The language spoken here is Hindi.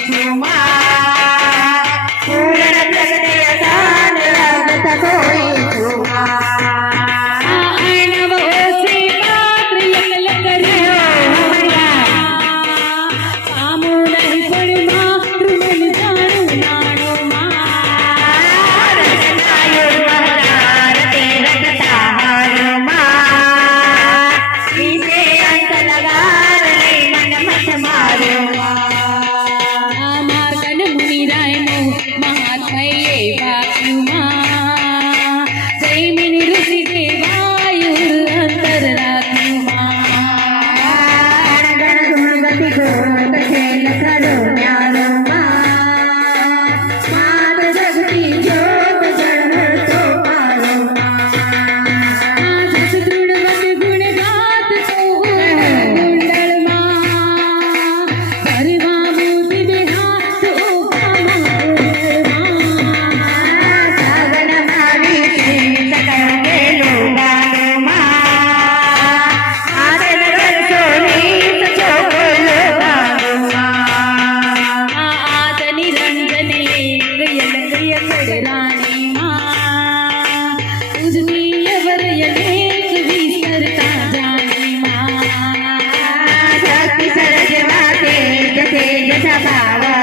Thank you, é? जगवा तेज तेज भावा